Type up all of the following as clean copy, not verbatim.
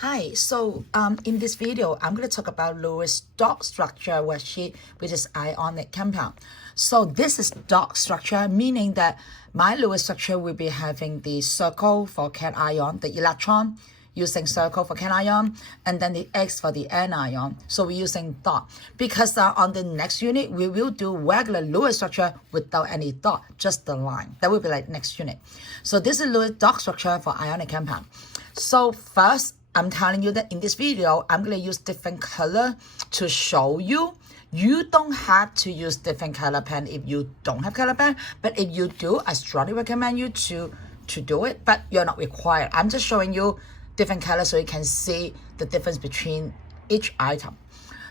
Hi, so in this video, I'm going to talk about Lewis dot structure worksheet, which is ionic compound. So this is dot structure, meaning that my Lewis structure will be having the circle for cation, the electron, using circle for cation, and then the X for the anion. So we're using dot. Because on the next unit, we will do regular Lewis structure without any dot, just the line. That will be like next unit. So this is Lewis dot structure for ionic compound. So first, I'm telling you that in this video, I'm going to use different color to show you. You don't have to use different color pen if you don't have color pen. But if you do, I strongly recommend you to do it. But you're not required. I'm just showing you different colors so you can see the difference between each item.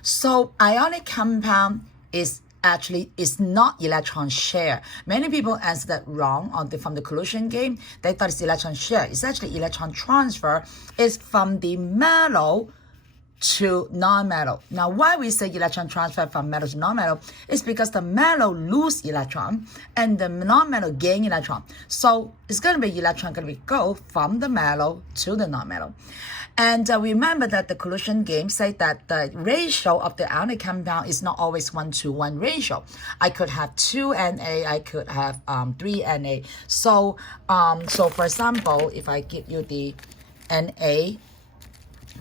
So ionic compound is not electron share. Many people answered that wrong from the collision game. They thought it's electron share. It's actually electron transfer. It's from the metal to non-metal. Now, why we say electron transfer from metal to non-metal is because the metal lose electron and the non-metal gain electron. So it's going to be electron going to go from the metal to the non-metal. And remember that the collision game said that the ratio of the ionic compound is not always 1-to-1 ratio. I could have 2 Na, I could have 3 Na. So for example, if I give you the Na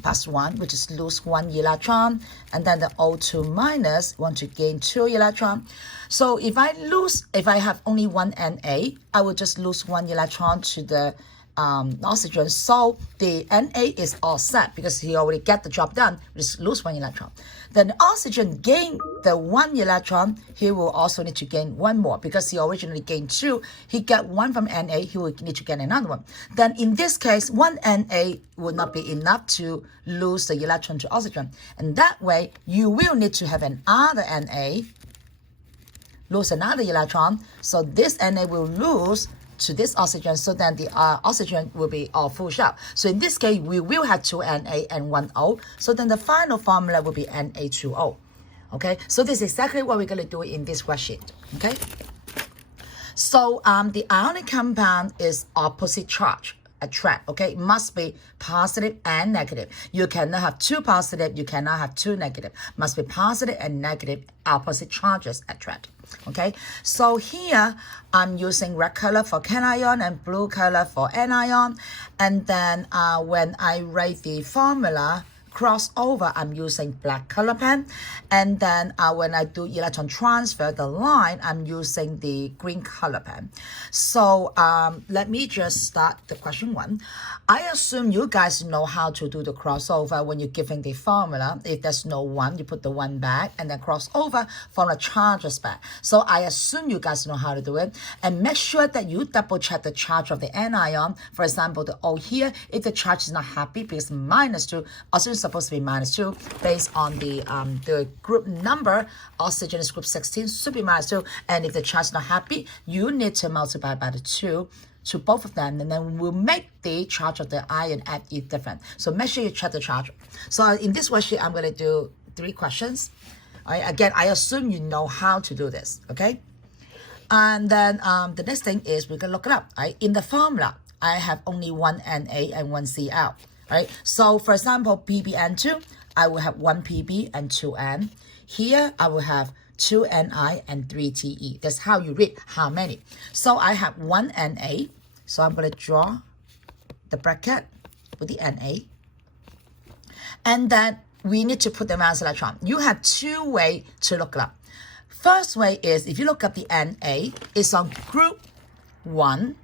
plus 1, which is lose 1 electron, and then the O2 minus want to gain 2 electron. So if I have only 1 Na, I will just lose 1 electron to the oxygen. So the Na is all set because he already get the job done, just lose 1 electron. Then the oxygen gain the 1 electron, he will also need to gain 1 more because he originally gained 2. He get 1 from Na, he will need to get another 1. Then in this case, 1 Na will not be enough to lose the electron to oxygen. And that way, you will need to have another Na, lose another electron. So this Na will lose to this oxygen, so then the oxygen will be all full shell. So in this case, we will have 2 Na and 1 O. So then the final formula will be Na2O. Okay, so this is exactly what we're going to do in this worksheet. Okay, so the ionic compound is opposite charge attract. Okay, it must be positive and negative. You cannot have 2 positive, you cannot have 2 negative. Must be positive and negative opposite charges attract. Okay, so here I'm using red color for cation and blue color for anion. And then when I write the formula crossover, I'm using black color pen. And then when I do electron transfer, the line, I'm using the green color pen. So let me just start the question 1. I assume you guys know how to do the crossover when you're giving the formula. If there's no 1, you put the 1 back and then crossover from the charges back. So I assume you guys know how to do it. And make sure that you double check the charge of the anion. For example, the O here, if the charge is not happy because -2, oxygen is supposed to be -2 based on the group number. Oxygen is group 16, should be -2. And if the charge is not happy, you need to multiply by the 2 to both of them, and then we'll make the charge of the ion at E different. So make sure you check the charge. So in this worksheet, I'm going to do 3 questions. Again, I assume you know how to do this, okay? And then the next thing is we're going to look it up. In the formula, I have only 1 Na and 1 Cl. Right? So for example, PbN2, I will have 1 Pb and 2 N. Here, I will have 2 Ni and 3 Te. That's how you read how many. So I have 1 Na. So I'm going to draw the bracket with the Na. And then we need to put the valence electron. You have 2 ways to look it up. First way is if you look up the Na, it's on group 1,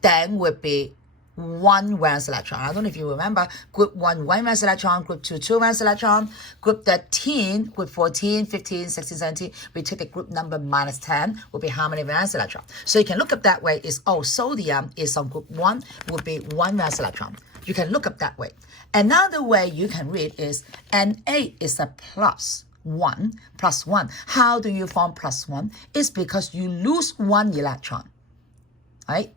then would be 1 valence electron. I don't know if you remember, group 1 valence electron, group 2 valence electron, group 13, group 14, 15, 16, 17, we take the group number -10, will be how many valence electron. So you can look up that way is, sodium is on group 1, will be 1 valence electron. You can look up that way. Another way you can read is Na is a +1, +1. How do you form +1? It's because you lose 1 electron. Right?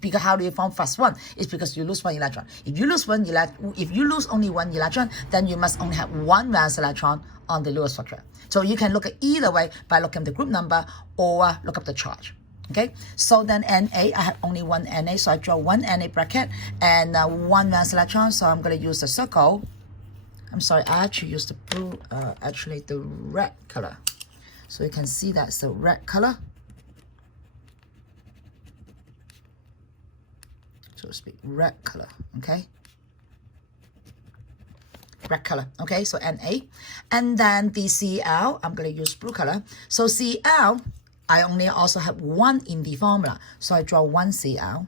Because how do you form +1? It's because you lose 1 electron. If you lose only 1 electron, then you must only have 1 valence electron on the Lewis structure. So you can look at either way by looking at the group number or look up the charge. Okay, so then Na, I have only one Na, so I draw one Na bracket and one valence electron, so I'm going to use the circle. I'm sorry, I actually used the blue, actually the red color. So you can see that's the red color, so to speak, red color, okay? Red color, okay, so Na. And then the Cl, I'm going to use blue color. So Cl, I only also have one in the formula, so I draw one Cl.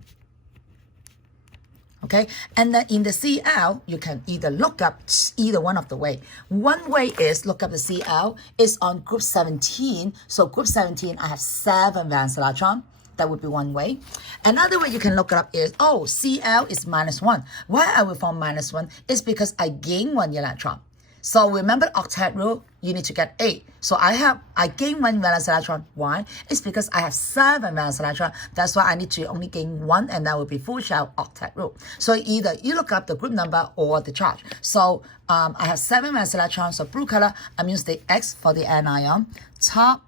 Okay, and then in the Cl, you can either look up either one of the way. One way is look up the Cl, it's on group 17. So group 17, I have 7 valence electron. That would be one way. Another way you can look it up is, oh, Cl is -1. Why I will form -1 is because I gain 1 electron. So remember octet rule, you need to get 8. So I gain 1 valence electron. Why? It's because I have 7 valence electron. That's why I need to only gain 1, and that will be full shell octet rule. So either you look up the group number or the charge. So I have 7 valence electrons, so blue color, I'm using the X for the anion. Top,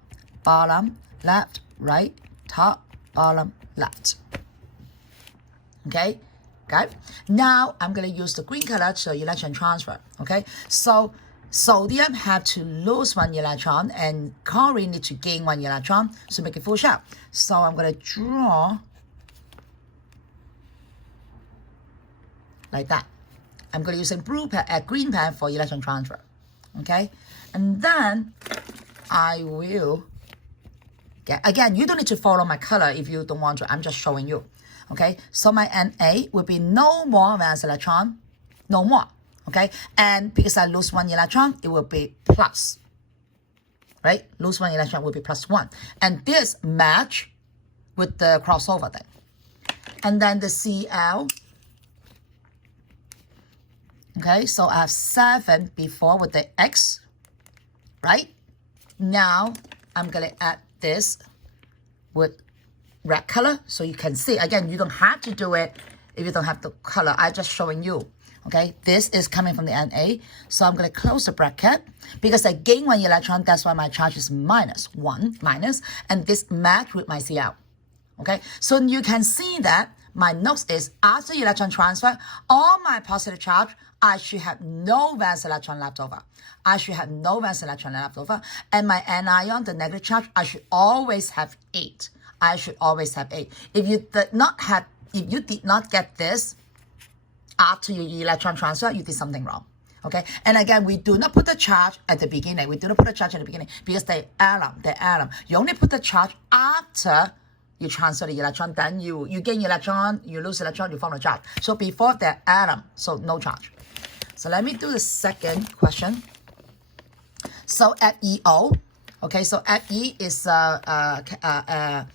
bottom, left, right, top, bottom, left. Okay? Okay. Now I'm going to use the green color to electron transfer. Okay. So sodium have to lose 1 electron and chlorine need to gain 1 electron to make it full shell. So I'm going to draw like that. I'm going to use a green pen for electron transfer. Okay. And then I will get, again, you don't need to follow my color if you don't want to. I'm just showing you. Okay, so my Na will be no more valence electron, no more. Okay, and because I lose 1 electron, it will be plus. Right, lose 1 electron will be +1, and this match with the crossover thing. And then the Cl. Okay, so I have 7 before with the X. Right, now I'm gonna add this with red color, so you can see. Again, you don't have to do it if you don't have the color. I'm just showing you. Okay, this is coming from the Na, so I'm going to close the bracket because I gain 1 electron. That's why my charge is -1, and this match with my Cl. Okay, so you can see that my notes is after electron transfer, all my positive charge, I should have no valence electron left over. I should have no valence electron left over, and my anion, the negative charge, I should always have 8. I should always have 8. If you did not get this after your electron transfer, you did something wrong. Okay, and again, we do not put the charge at the beginning. We do not put the charge at the beginning because they atom. You only put the charge after you transfer the electron. Then you gain electron, you lose electron, you form the charge. So before the atom, so no charge. So let me do the second question. So FeO. Okay, so Fe is a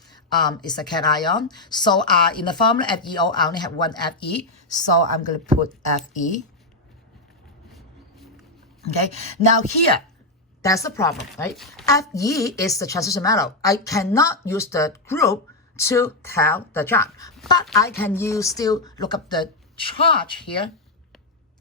cation. So in the formula FeO, I only have one Fe. So I'm going to put Fe. Okay, now here, that's the problem, right? Fe is the transition metal. I cannot use the group to tell the charge, but I can still look up the charge here,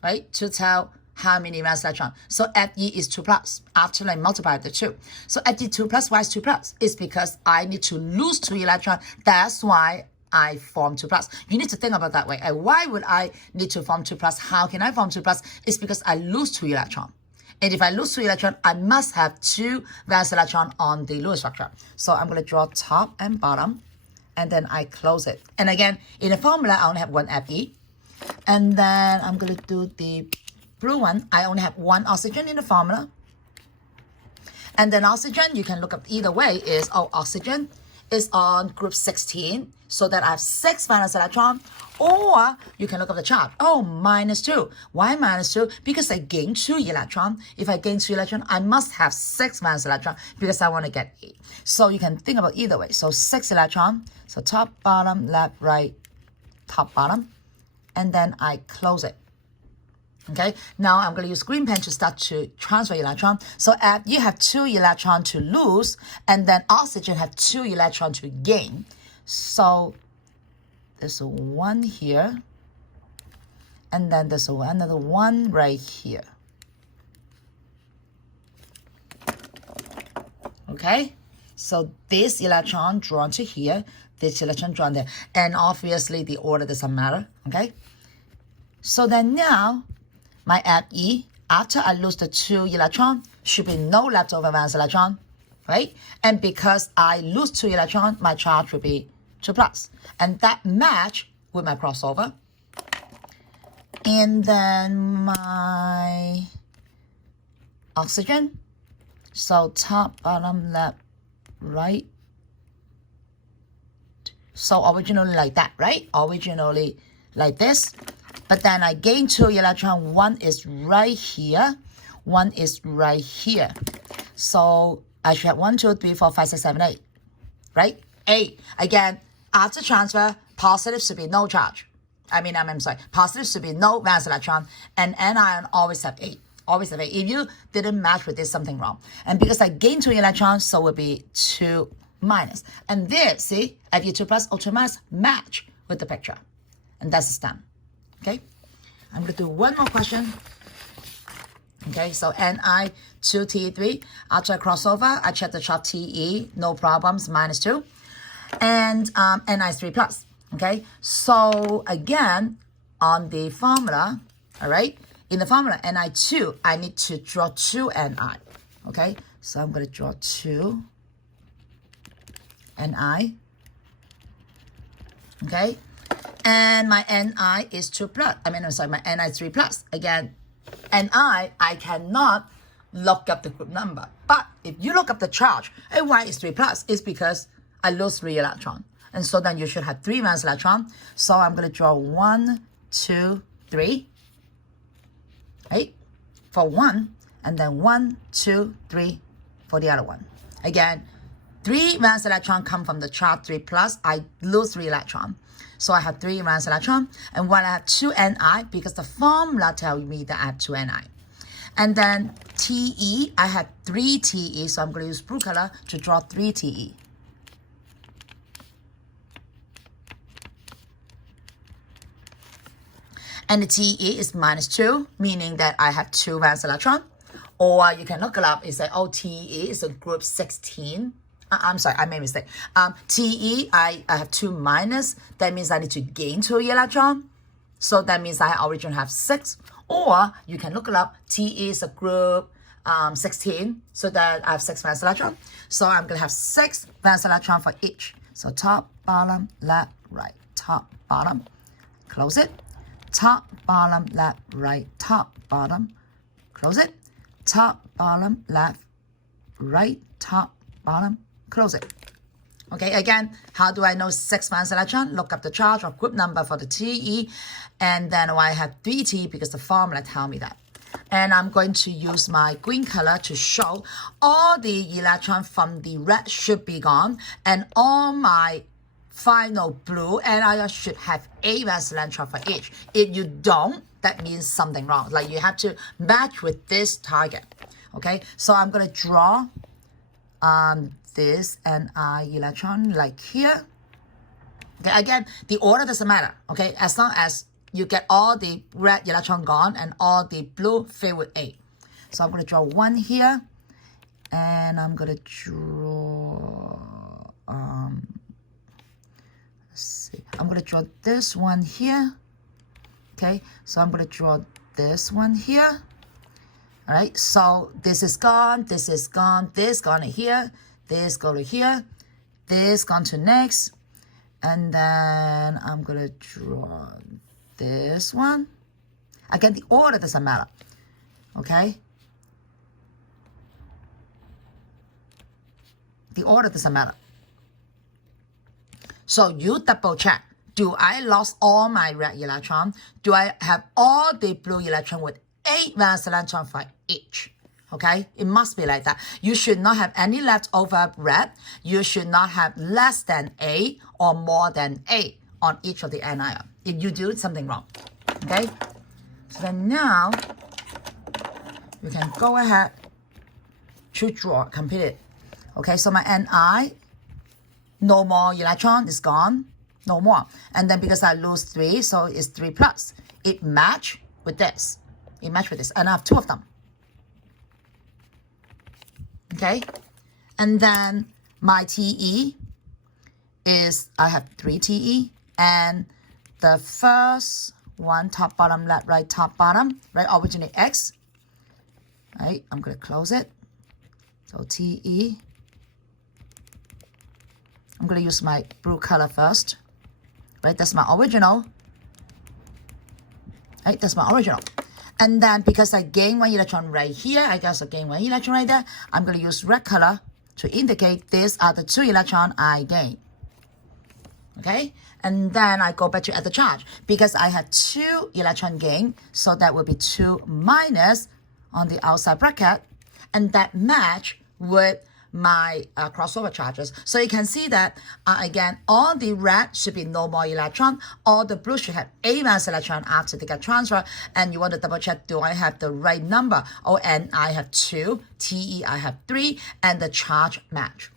right, to tell how many valence electron. So Fe is 2 plus after I multiply the 2. So Fe 2 plus, why is 2 plus? It's because I need to lose 2 electrons. That's why I form 2 plus. You need to think about that way. And why would I need to form 2 plus? How can I form 2 plus? It's because I lose 2 electrons. And if I lose 2 electrons, I must have 2 valence electrons on the Lewis structure. So I'm going to draw top and bottom, and then I close it. And again, in the formula, I only have one Fe. And then I'm going to do the blue one. I only have one oxygen in the formula. And then oxygen, you can look up either way, is, oh, oxygen is on group 16, so that I have 6 valence electron. Or you can look up the charge. Oh, -2. Why -2? Because I gain 2 electron. If I gain 2 electron, I must have 6 valence electron because I want to get 8. So you can think about either way. So 6 electron. So top, bottom, left, right, top, bottom. And then I close it. Okay, now I'm going to use green pen to start to transfer electron. So you have 2 electrons to lose, and then oxygen have 2 electrons to gain. So there's one here, and then there's another one right here. Okay, So this electron drawn to here, this electron drawn there. And obviously the order doesn't matter, okay? So then now, my Fe, after I lose the 2 electron, should be no leftover valence electron, right? And because I lose 2 electron, my charge will be 2 plus. And that match with my crossover. And then my oxygen. So top, bottom, left, right. So originally like that, right? Originally like this. But then I gain 2 electrons. One is right here. One is right here. So I should have 1, 2, 3, 4, 5, 6, 7, 8. Right? 8. Again, after transfer, positive should be no charge. I'm sorry. Positive should be no valence electron. And anion always have 8. Always have 8. If you didn't match with this, something wrong. And because I gained 2 electrons, so it will be 2 minus. And there, see, Fe2 plus O2 minus match with the picture. And that's the stem. Okay, I'm going to do one more question. Okay, so Ni2Te3. After I crossover, I check the chart Te, no problems, -2. And Ni3 plus. Okay, so again, on the formula, all right, in the formula Ni2, I need to draw 2 Ni. Okay, so I'm going to draw 2 Ni. Okay. And my Ni is 2 plus. My Ni is 3 plus. Again, Ni, I cannot look up the group number. But if you look up the charge, and why is 3 plus? It's because I lose 3 electrons. And so then you should have 3 valence electrons. So I'm going to draw 1, 2, 3. Right? For 1. And then 1, 2, 3 for the other one. Again, 3 valence electrons come from the charge 3 plus. I lose 3 electrons. So I have 3 valence electrons. And when I have 2 Ni, because the formula tells me that I have 2 Ni. And then Te, I have 3 Te. So I'm going to use blue color to draw 3 Te. And the Te is -2, meaning that I have 2 valence electrons. Or you can look it up and say, oh, Te is a group 16. I'm sorry, I made a mistake. Te, I have 2 minus. That means I need to gain 2 electrons. So that means I originally have 6. Or you can look it up. Te is a group 16. So that I have 6 valence electrons. So I'm going to have 6 valence electrons for each. So top, bottom, left, right. Top, bottom. Close it. Top, bottom, left, right. Top, bottom. Close it. Top, bottom, left, right. Top, bottom. Close it. Okay, again, how do I know 6 valence electron? Look up the charge or group number for the Te, and then I have 3 Te because the formula tells me that. And I'm going to use my green color to show all the electrons from the red should be gone, and all my final blue anion should have 8 valence electron for each. If you don't, that means something wrong. Like you have to match with this target. Okay, so I'm going to draw this Ni electron like here. Okay, again, the order doesn't matter. Okay, as long as you get all the red electron gone and all the blue filled with 8. So I'm going to draw 1 here, and I'm going to draw let's see. I'm going to draw this one here. Okay, so I'm going to draw this one here. All right, so this is gone, this is gone, this gone to here, this go to here, this gone to next, and then I'm going to draw this one. Again, the order doesn't matter, okay? The order doesn't matter. So you double check. Do I lost all my red electron? Do I have all the blue electron with 8 valence electron for each? Okay, it must be like that. You should not have any leftover red. You should not have less than 8 or more than 8 on each of the anion. If you do, something wrong. Okay, so then now you can go ahead to draw, complete it. Okay, so my Ni, no more electron, is gone, no more. And then because I lose 3, so it's 3 plus. It match with this. It match with this, and I have 2 of them. Okay, and then my TE is, I have 3 TE, and the first one, top, bottom, left, right, top, bottom, right, originate X, right, I'm going to close it. So TE, I'm going to use my blue color first, right, that's my original, right, that's my original. And then because I gain 1 electron right here, I guess I gain 1 electron right there, I'm going to use red color to indicate these are the 2 electrons I gain. Okay, and then I go back to add the charge because I had 2 electron gain, so that will be 2 minus on the outside bracket, and that match with my crossover charges. So you can see that again, all the red should be no more electron, all the blue should have A mass electron after they get transferred, and you want to double check, do I have the right number? Oh, and I have 2, TE I have 3, and the charge match.